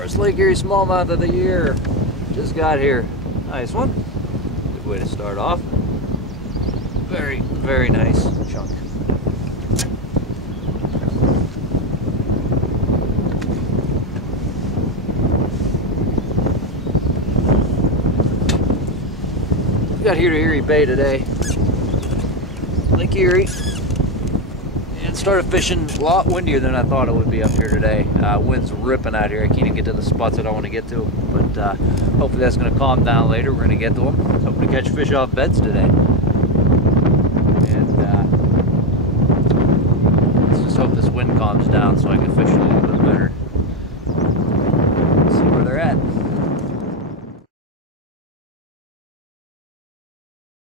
First Lake Erie smallmouth of the year. Just got here. Nice one. Good way to start off. Very, very nice chunk. We got here to Erie Bay today. Lake Erie. And started fishing a lot windier than I thought it would be up here today. Wind's ripping out here. I can't even get to the spots that I want to get to. But hopefully that's going to calm down later. We're going to get to them. Hoping to catch fish off beds today. And let's just hope this wind calms down so I can fish a little